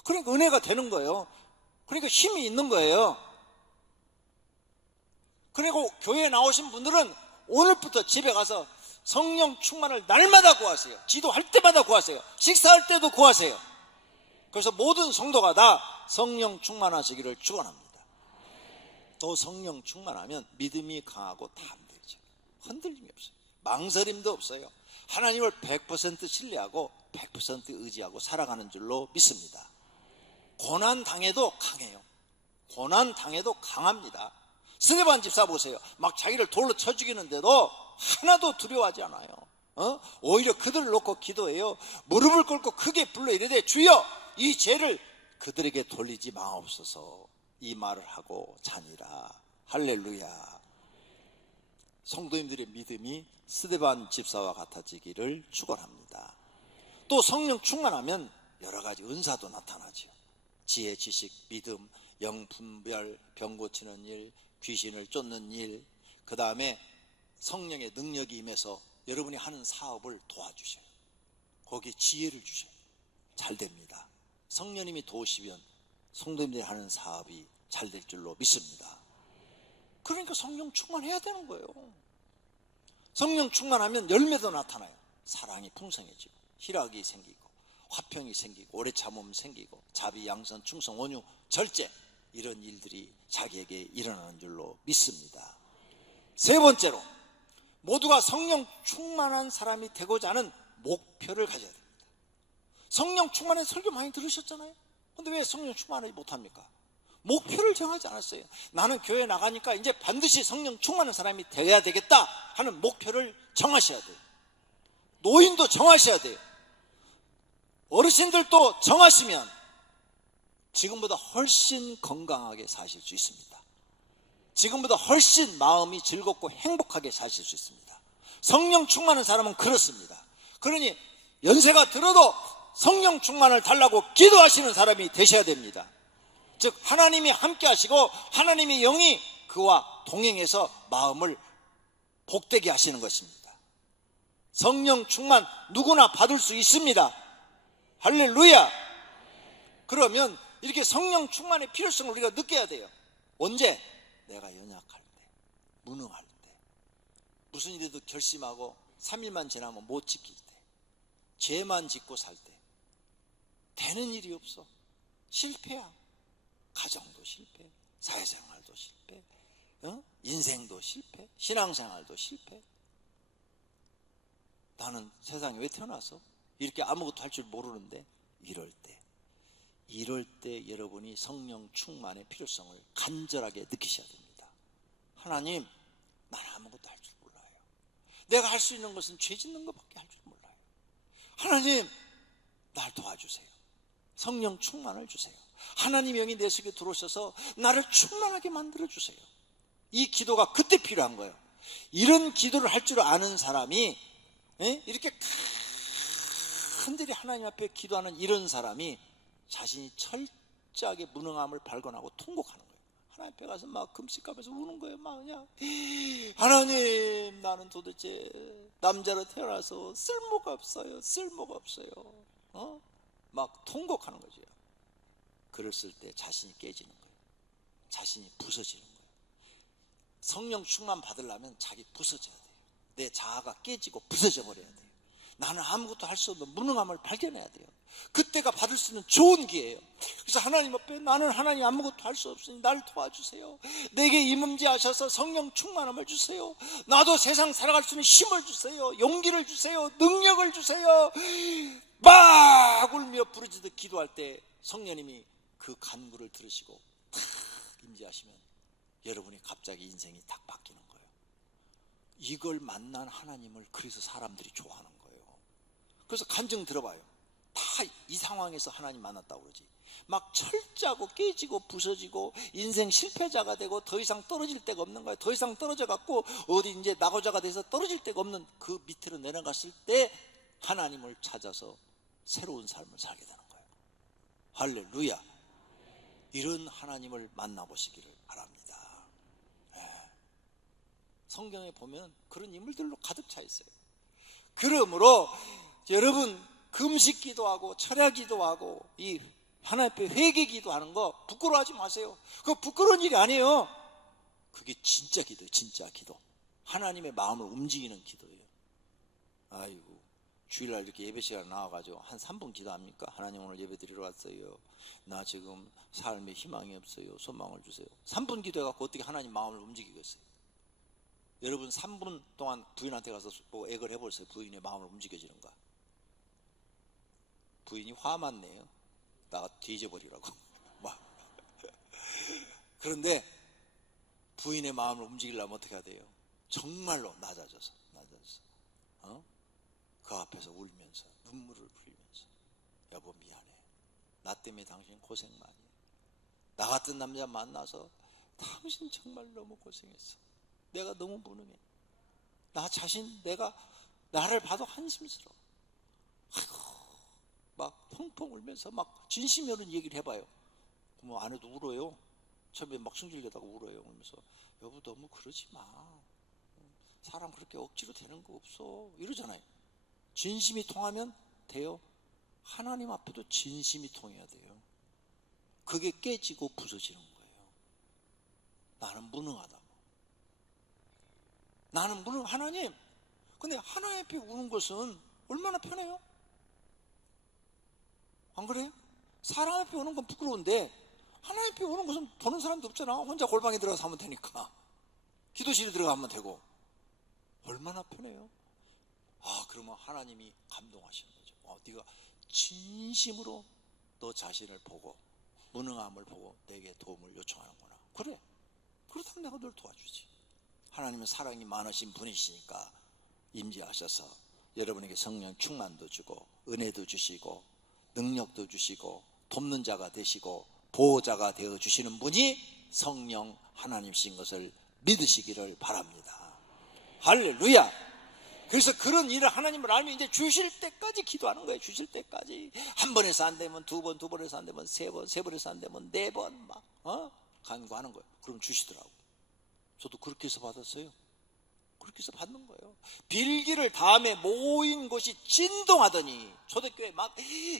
그러니까 은혜가 되는 거예요. 그러니까 힘이 있는 거예요. 그리고 교회에 나오신 분들은 오늘부터 집에 가서 성령 충만을 날마다 구하세요. 기도할 때마다 구하세요. 식사할 때도 구하세요. 그래서 모든 성도가 다 성령 충만하시기를 축원합니다. 또 성령 충만하면 믿음이 강하고 담대해져요. 흔들림이 없어요. 망설임도 없어요. 하나님을 100% 신뢰하고 100% 의지하고 살아가는 줄로 믿습니다. 고난 당해도 강해요. 고난 당해도 강합니다. 스데반 집사 보세요. 막 자기를 돌로 쳐 죽이는데도 하나도 두려워하지 않아요. 오히려 그들을 놓고 기도해요. 무릎을 꿇고 크게 불러 이르되 주여 이 죄를 그들에게 돌리지 마옵소서. 이 말을 하고 자니라. 할렐루야. 성도님들의 믿음이 스데반 집사와 같아지기를 축원합니다. 또 성령 충만하면 여러 가지 은사도 나타나죠. 지혜, 지식, 믿음, 영분별, 병 고치는 일, 귀신을 쫓는 일, 그 다음에 성령의 능력이 임해서 여러분이 하는 사업을 도와주셔요. 거기에 지혜를 주셔요. 잘 됩니다. 성령님이 도우시면 성도님들이 하는 사업이 잘 될 줄로 믿습니다. 그러니까 성령 충만해야 되는 거예요. 성령 충만하면 열매도 나타나요. 사랑이 풍성해지고 희락이 생기고 화평이 생기고 오래 참음 생기고 자비, 양선, 충성, 온유, 절제, 이런 일들이 자기에게 일어나는 줄로 믿습니다. 세 번째로, 모두가 성령 충만한 사람이 되고자 하는 목표를 가져야 됩니다. 성령 충만한 설교 많이 들으셨잖아요. 근데 왜 성령 충만하지 못합니까? 목표를 정하지 않았어요. 나는 교회 나가니까 이제 반드시 성령 충만한 사람이 되어야 되겠다 하는 목표를 정하셔야 돼요. 노인도 정하셔야 돼요. 어르신들도 정하시면 지금보다 훨씬 건강하게 사실 수 있습니다. 지금보다 훨씬 마음이 즐겁고 행복하게 사실 수 있습니다. 성령 충만한 사람은 그렇습니다. 그러니 연세가 들어도 성령 충만을 달라고 기도하시는 사람이 되셔야 됩니다. 즉 하나님이 함께 하시고 하나님의 영이 그와 동행해서 마음을 복되게 하시는 것입니다. 성령 충만 누구나 받을 수 있습니다. 할렐루야. 그러면 이렇게 성령 충만의 필요성을 우리가 느껴야 돼요. 언제? 내가 연약할 때, 무능할 때, 무슨 일이라도 결심하고 3일만 지나면 못 지킬 때, 죄만 짓고 살 때, 되는 일이 없어. 실패야. 가정도 실패, 사회생활도 실패, 인생도 실패, 신앙생활도 실패. 나는 세상에 왜 태어나서 이렇게 아무것도 할 줄 모르는데, 이럴 때 여러분이 성령 충만의 필요성을 간절하게 느끼셔야 됩니다. 하나님, 난 아무것도 할 줄 몰라요. 내가 할 수 있는 것은 죄 짓는 것밖에 할 줄 몰라요. 하나님, 날 도와주세요. 성령 충만을 주세요. 하나님의 영이 내 속에 들어오셔서 나를 충만하게 만들어주세요. 이 기도가 그때 필요한 거예요. 이런 기도를 할 줄 아는 사람이, 이렇게 간절히 하나님 앞에 기도하는 이런 사람이 자신이 철저하게 무능함을 발견하고 통곡하는 거예요. 하나님 앞에 가서 막 금식하면서 우는 거예요. 막 그냥, 하나님, 나는 도대체 남자로 태어나서 쓸모가 없어요. 막 통곡하는 거죠. 그랬을 때 자신이 깨지는 거예요. 자신이 부서지는 거예요. 성령 충만 받으려면 자기 부서져야 돼요. 내 자아가 깨지고 부서져 버려야 돼요. 나는 아무것도 할 수 없는 무능함을 발견해야 돼요. 그때가 받을 수 있는 좋은 기회예요. 그래서 하나님 앞에, 나는 하나님 아무것도 할 수 없으니 나를 도와주세요. 내게 임임지하셔서 성령 충만함을 주세요. 나도 세상 살아갈 수 있는 힘을 주세요. 용기를 주세요. 능력을 주세요. 막 울며 부르짖듯 기도할 때 성령님이 그 간구를 들으시고 탁 임재하시면 여러분이 갑자기 인생이 딱 바뀌는 거예요. 이걸 만난 하나님을 그래서 사람들이 좋아하는 거예요. 그래서 간증 들어봐요. 다 이 상황에서 하나님 만났다고 그러지. 막 철저하고 깨지고 부서지고 인생 실패자가 되고 더 이상 떨어질 데가 없는 거예요. 더 이상 떨어져 갖고 어디 이제 낙오자가 돼서 떨어질 데가 없는 그 밑으로 내려갔을 때 하나님을 찾아서 새로운 삶을 살게 되는 거예요. 할렐루야. 이런 하나님을 만나보시기를 바랍니다. 성경에 보면 그런 인물들로 가득 차 있어요. 그러므로 여러분, 금식 기도하고 철야 기도하고 이 하나님 앞에 회개 기도하는 거 부끄러워하지 마세요. 그거 부끄러운 일이 아니에요. 그게 진짜 기도예요. 진짜 기도. 하나님의 마음을 움직이는 기도예요. 아이고, 주일날 이렇게 예배 시간에 나와가지고 한 3분 기도합니까? 하나님, 오늘 예배 드리러 왔어요. 나 지금 삶에 희망이 없어요. 소망을 주세요. 3분 기도해갖고 어떻게 하나님 마음을 움직이겠어요? 여러분 3분 동안 부인한테 가서 뭐 액을 해보세요. 부인의 마음을 움직여지는가? 부인이 화만 내요. 나가 뒤져버리라고. 막. 그런데 부인의 마음을 움직이려면 어떻게 해야 돼요? 정말로 낮아져서 그 앞에서 울면서 눈물을 흘리면서, 여보 미안해. 나 때문에 당신 고생 많이 해. 나 같은 남자 만나서 당신 정말 너무 고생했어. 내가 너무 무능해. 나 자신, 내가 나를 봐도 한심스러워. 아이고, 막 펑펑 울면서 막 진심이 어린 얘기를 해봐요. 그러면 아내도 울어요. 처음에 막 승질내다가 울어요. 그러면서 여보 너무 그러지 마. 사람 그렇게 억지로 되는 거 없어. 이러잖아요. 진심이 통하면 돼요. 하나님 앞에도 진심이 통해야 돼요. 그게 깨지고 부서지는 거예요. 나는 무능하다. 나는 무능, 하나님. 근데 하나님 앞에 우는 것은 얼마나 편해요? 안 그래요? 사람 앞에 오는 건 부끄러운데 하나님 앞에 오는 것은 보는 사람도 없잖아. 혼자 골방에 들어가서 하면 되니까. 기도실에 들어가면 되고. 얼마나 편해요? 그러면 하나님이 감동하시는 거죠. 네가 진심으로 너 자신을 보고 무능함을 보고 내게 도움을 요청하는구나. 그래. 그렇다면 내가 널 도와주지. 하나님은 사랑이 많으신 분이시니까 임재하셔서 여러분에게 성령 충만도 주고 은혜도 주시고 능력도 주시고 돕는 자가 되시고 보호자가 되어 주시는 분이 성령 하나님이신 것을 믿으시기를 바랍니다. 할렐루야. 그래서 그런 일을 하나님을 알면 이제 주실 때까지 기도하는 거예요. 주실 때까지. 한 번에서 안 되면 두 번, 두 번에서 안 되면 세 번, 세 번에서 안 되면 네 번 막 간구하는 거예요. 그럼 주시더라고. 저도 그렇게 해서 받았어요. 그렇게 해서 받는 거예요. 빌기를 다음에 모인 곳이 진동하더니, 초대교회 막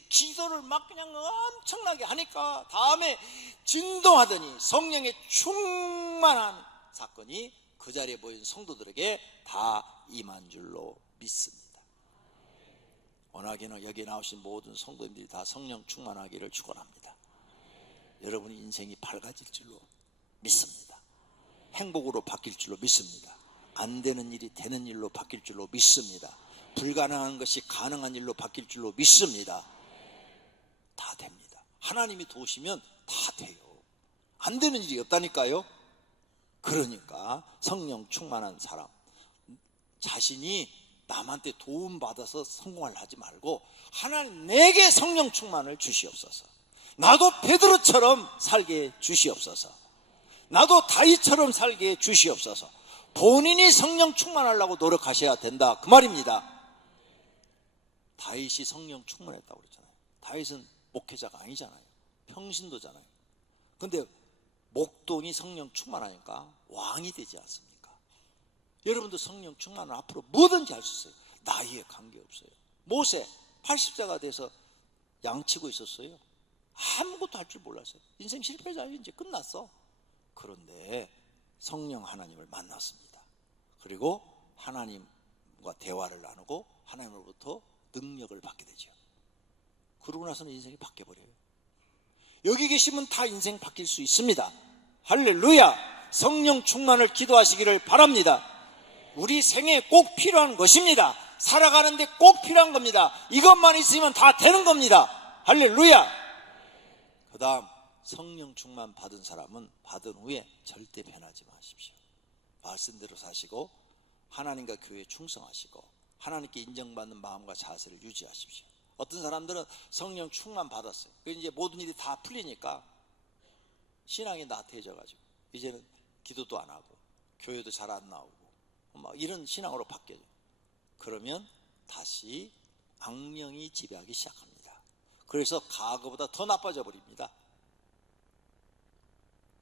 기도를 막 그냥 엄청나게 하니까 다음에 진동하더니 성령의 충만한 사건이 그 자리에 모인 성도들에게 다 임한 줄로 믿습니다. 원하기는 여기 나오신 모든 성도님들이 다 성령 충만하기를 축원합니다. 여러분의 인생이 밝아질 줄로 믿습니다. 행복으로 바뀔 줄로 믿습니다. 안 되는 일이 되는 일로 바뀔 줄로 믿습니다. 불가능한 것이 가능한 일로 바뀔 줄로 믿습니다. 다 됩니다. 하나님이 도우시면 다 돼요. 안 되는 일이 없다니까요. 그러니까 성령 충만한 사람, 자신이 남한테 도움받아서 성공을 하지 말고 하나님 내게 성령 충만을 주시옵소서. 나도 베드로처럼 살게 주시옵소서. 나도 다윗처럼 살게 주시옵소서. 본인이 성령 충만하려고 노력하셔야 된다, 그 말입니다. 다윗이 성령 충만했다고 그랬잖아요. 다윗은 목회자가 아니잖아요. 평신도잖아요. 근데 목동이 성령 충만하니까 왕이 되지 않습니까? 여러분도 성령 충만은 앞으로 뭐든지 할 수 있어요. 나이에 관계없어요. 모세 80세가 돼서 양치고 있었어요. 아무것도 할 줄 몰랐어요. 인생 실패자예요. 이제 끝났어. 그런데 성령 하나님을 만났습니다. 그리고 하나님과 대화를 나누고 하나님으로부터 능력을 받게 되죠. 그러고 나서는 인생이 바뀌어버려요. 여기 계시면 다 인생 바뀔 수 있습니다. 할렐루야. 성령 충만을 기도하시기를 바랍니다. 우리 생에 꼭 필요한 것입니다. 살아가는데 꼭 필요한 겁니다. 이것만 있으면 다 되는 겁니다. 할렐루야. 그 다음 성령 충만 받은 사람은 받은 후에 절대 변하지 마십시오. 말씀대로 사시고 하나님과 교회에 충성하시고 하나님께 인정받는 마음과 자세를 유지하십시오. 어떤 사람들은 성령 충만 받았어요. 이제 모든 일이 다 풀리니까 신앙이 나태해져가지고 이제는 기도도 안 하고 교회도 잘 안 나오고 막 이런 신앙으로 바뀌어요. 그러면 다시 악령이 지배하기 시작합니다. 그래서 과거보다 더 나빠져 버립니다.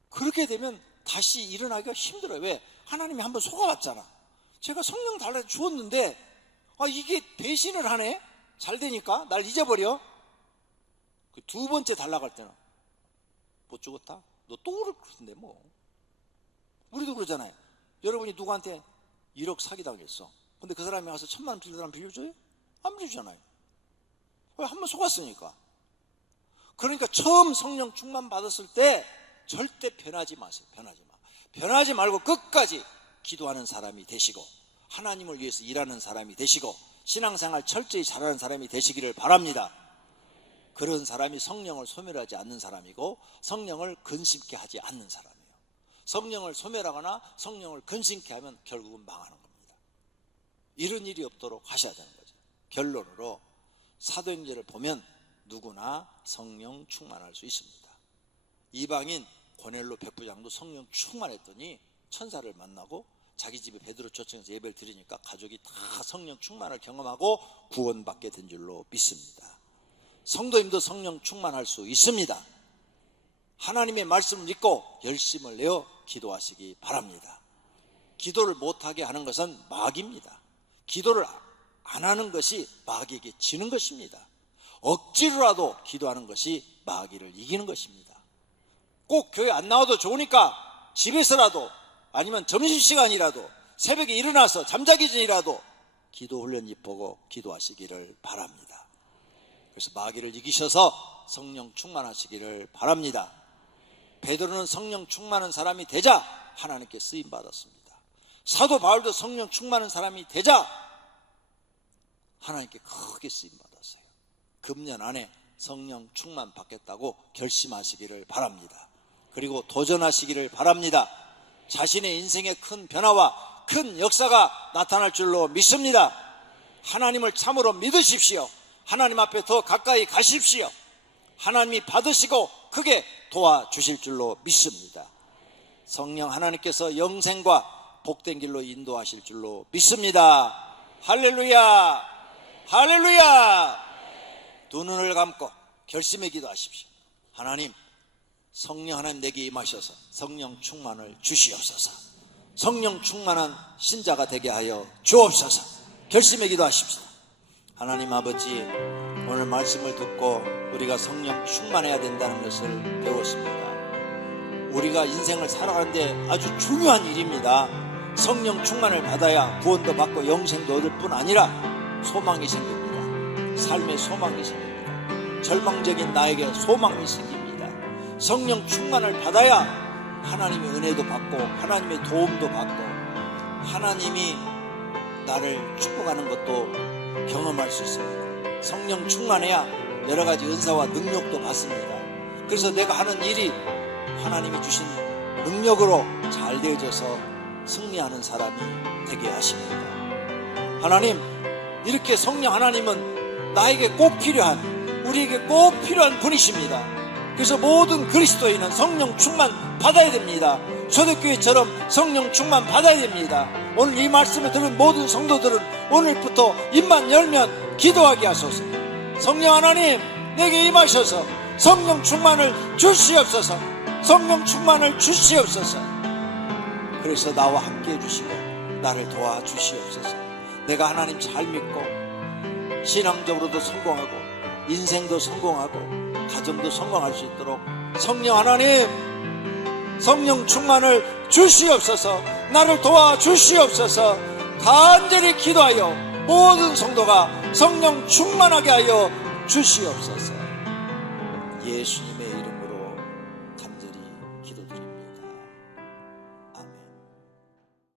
그렇게 되면 다시 일어나기가 힘들어요. 왜? 하나님이 한번 속아봤잖아. 제가 성령 달라 주었는데 이게 배신을 하네? 잘 되니까 날 잊어버려. 그 두 번째 달라갈 때는 못 죽었다? 너 또 그럴 텐데 뭐. 우리도 그러잖아요. 여러분이 누구한테 1억 사기당했어. 근데 그 사람이 와서 1,000만 원 빌린 사람 빌려줘요? 안 빌려주잖아요. 왜? 한번 속았으니까. 그러니까 처음 성령 충만 받았을 때 절대 변하지 마세요. 변하지 마. 변하지 말고 끝까지 기도하는 사람이 되시고 하나님을 위해서 일하는 사람이 되시고 신앙생활 철저히 잘하는 사람이 되시기를 바랍니다. 그런 사람이 성령을 소멸하지 않는 사람이고 성령을 근심케 하지 않는 사람이에요. 성령을 소멸하거나 성령을 근심케 하면 결국은 망하는 겁니다. 이런 일이 없도록 하셔야 되는 거죠. 결론으로 사도행전을 보면 누구나 성령 충만할 수 있습니다. 이방인 고넬로 백부장도 성령 충만했더니 천사를 만나고 자기 집에 베드로 초청해서 예배를 드리니까 가족이 다 성령 충만을 경험하고 구원받게 된 줄로 믿습니다. 성도님도 성령 충만할 수 있습니다. 하나님의 말씀을 믿고 열심을 내어 기도하시기 바랍니다. 기도를 못하게 하는 것은 마귀입니다. 기도를 안 하는 것이 마귀에게 지는 것입니다. 억지로라도 기도하는 것이 마귀를 이기는 것입니다. 꼭 교회 안 나와도 좋으니까 집에서라도 아니면 점심시간이라도 새벽에 일어나서 잠자기 전이라도 기도 훈련 입보고 기도하시기를 바랍니다. 그래서 마귀를 이기셔서 성령 충만하시기를 바랍니다. 베드로는 성령 충만한 사람이 되자 하나님께 쓰임받았습니다. 사도 바울도 성령 충만한 사람이 되자 하나님께 크게 쓰임받았어요. 금년 안에 성령 충만 받겠다고 결심하시기를 바랍니다. 그리고 도전하시기를 바랍니다. 자신의 인생의 큰 변화와 큰 역사가 나타날 줄로 믿습니다. 하나님을 참으로 믿으십시오. 하나님 앞에 더 가까이 가십시오. 하나님이 받으시고 크게 도와주실 줄로 믿습니다. 성령 하나님께서 영생과 복된 길로 인도하실 줄로 믿습니다. 할렐루야, 할렐루야. 두 눈을 감고 결심의 기도하십시오. 하나님, 성령 하나님 내게 임하셔서 성령 충만을 주시옵소서. 성령 충만한 신자가 되게 하여 주옵소서. 결심의 기도하십시다. 하나님 아버지, 오늘 말씀을 듣고 우리가 성령 충만해야 된다는 것을 배웠습니다. 우리가 인생을 살아가는데 아주 중요한 일입니다. 성령 충만을 받아야 구원도 받고 영생도 얻을 뿐 아니라 소망이 생깁니다. 삶의 소망이 생깁니다. 절망적인 나에게 소망이 생깁니다. 성령 충만을 받아야 하나님의 은혜도 받고 하나님의 도움도 받고 하나님이 나를 축복하는 것도 경험할 수 있습니다. 성령 충만해야 여러 가지 은사와 능력도 받습니다. 그래서 내가 하는 일이 하나님이 주신 능력으로 잘 되어져서 승리하는 사람이 되게 하십니다. 하나님, 이렇게 성령 하나님은 나에게 꼭 필요한, 우리에게 꼭 필요한 분이십니다. 그래서 모든 그리스도인은 성령 충만 받아야 됩니다. 초대교회처럼 성령 충만 받아야 됩니다. 오늘 이 말씀을 들은 모든 성도들은 오늘부터 입만 열면 기도하게 하소서. 성령 하나님, 내게 임하셔서 성령 충만을 주시옵소서. 성령 충만을 주시옵소서. 그래서 나와 함께 해주시고 나를 도와주시옵소서. 내가 하나님 잘 믿고 신앙적으로도 성공하고 인생도 성공하고 가정도 성공할 수 있도록 성령 하나님, 성령 충만을 주시옵소서. 나를 도와주시옵소서. 간절히 기도하여 모든 성도가 성령 충만하게 하여 주시옵소서. 예수님의 이름